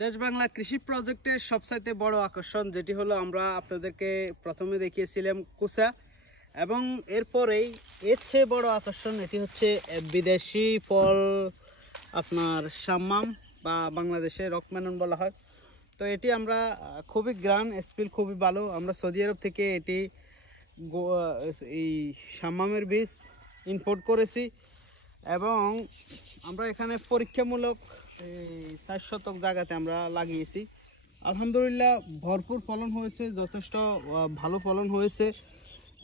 দেশ বাংলা কৃষি প্রজেক্টের সবচাইতে বড় আকর্ষণ যেটি হলো আমরা আপনাদেরকে প্রথমে দেখিয়েছিলাম কুসা এবং এরপরেই এর চেয়ে বড় আকর্ষণ এটি হচ্ছে বিদেশি ফল আপনার শাম্মাম বা বাংলাদেশে রকমেলন বলা হয়। তো এটি আমরা খুবই গ্রান স্পিল খুবই ভালো। আমরা সৌদি আরব থেকে এটি এই শাম্মামের বীজ ইম্পোর্ট করেছি এবং আমরা এখানে পরীক্ষামূলক 4 শতক জায়গাতে আমরা লাগিয়েছি। আলহামদুলিল্লাহ ভরপুর ফলন হয়েছে, যথেষ্ট ভালো ফলন হয়েছে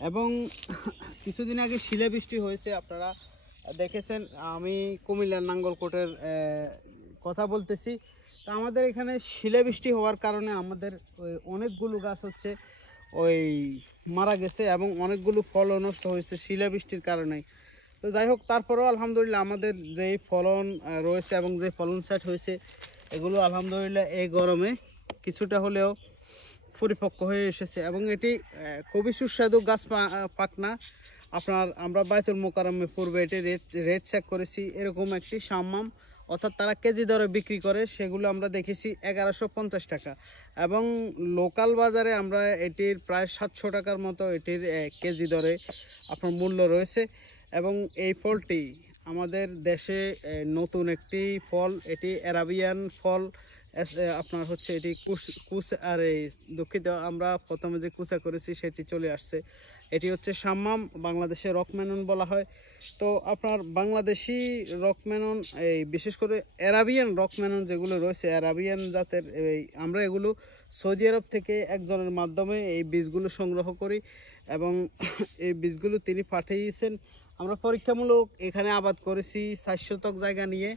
এবং কিছুদিন আগে শিলা বৃষ্টি হয়েছে, আপনারা দেখেছেন। আমি কুমিল্লার নাঙ্গলকোটের কথা বলতেছি। তো আমাদের এখানে শিলা বৃষ্টি হওয়ার কারণে আমাদের অনেকগুলো গাছ হচ্ছে ওই মারা গেছে এবং অনেকগুলো ফলও নষ্ট হয়েছে শিলা বৃষ্টির কারণে। তো যাই হোক, তারপরেও আলহামদুলিল্লাহ আমাদের যেই ফলন রয়েছে এবং যে ফলন সেট হয়েছে এগুলো আলহামদুলিল্লাহ এই গরমে কিছুটা হলেও পরিপক্ক হয়ে এসেছে এবং এটি খুবই সুস্বাদু গাছ পাকনা। আমরা বাইতুল মোকাররমে পূর্বে এটি রেট চেক করেছি, এরকম একটি শাম্মাম অর্থাৎ তারা কেজি দরে বিক্রি করে, সেগুলো আমরা দেখেছি 1150 টাকা এবং লোকাল বাজারে আমরা এটির প্রায় 700 টাকার মতো এটির কেজি দরে আপনার মূল্য রয়েছে। এবং এই ফলটি আমাদের দেশে নতুন একটি ফল, এটি অ্যারাবিয়ান ফল। আপনার হচ্ছে এটি কুস আর এই দুঃখিত, আমরা প্রথমে যে কুচা করেছি সেটি চলে আসছে। এটি হচ্ছে শাম্মাম, বাংলাদেশে রকমেলন বলা হয়। তো আপনার বাংলাদেশি রকমেলন, এই বিশেষ করে অ্যারাবিয়ান রকমেলন যেগুলো রয়েছে অ্যারাবিয়ান জাতের, আমরা এগুলো সৌদি আরব থেকে একজনের মাধ্যমে এই বীজগুলো সংগ্রহ করি এবং এই বীজগুলো তিনি পাঠিয়েছেন। আমরা পরীক্ষামূলক এখানে আবাদ করেছি 4 শতক জায়গা নিয়ে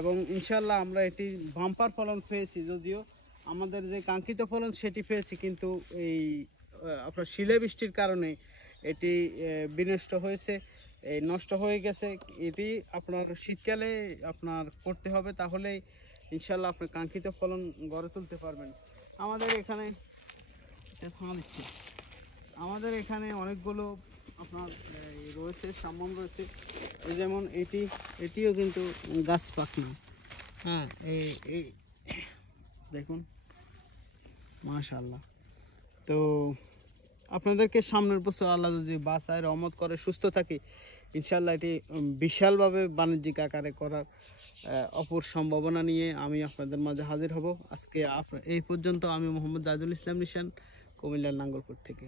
এবং ইনশাল্লাহ আমরা এটি বাম্পার ফলন পেয়েছি। যদিও আমাদের যে কাঙ্ক্ষিত ফলন সেটি পেয়েছি, কিন্তু এই আপনার শিলা বৃষ্টির কারণে এটি বিনষ্ট হয়েছে, নষ্ট হয়ে গেছে। এটি আপনার শীতকালে আপনার করতে হবে, তাহলে ইনশাল্লাহ আপনার কাঙ্ক্ষিত ফলন গড়ে তুলতে পারবেন। আমাদের এখানে আমাদের এখানে অনেকগুলো আপনার রয়েছে শাম্মাম রয়েছে, যেমন এটিও কিন্তু গাছ পাকনা। হ্যাঁ, এই দেখুন মাশাআল্লাহ। তো আপনাদেরকে সামনের বছর আল্লাহ যদি বাঁচায় রহমত করে সুস্থ থাকি, ইনশাল্লাহ এটি বিশালভাবে বাণিজ্যিক আকারে করার অপর সম্ভাবনা নিয়ে আমি আপনাদের মাঝে হাজির হব। আজকে এই পর্যন্ত। আমি মোহাম্মদ জাহিদুল ইসলাম নিশান, কুমিল্লার নাঙ্গলকোট থেকে।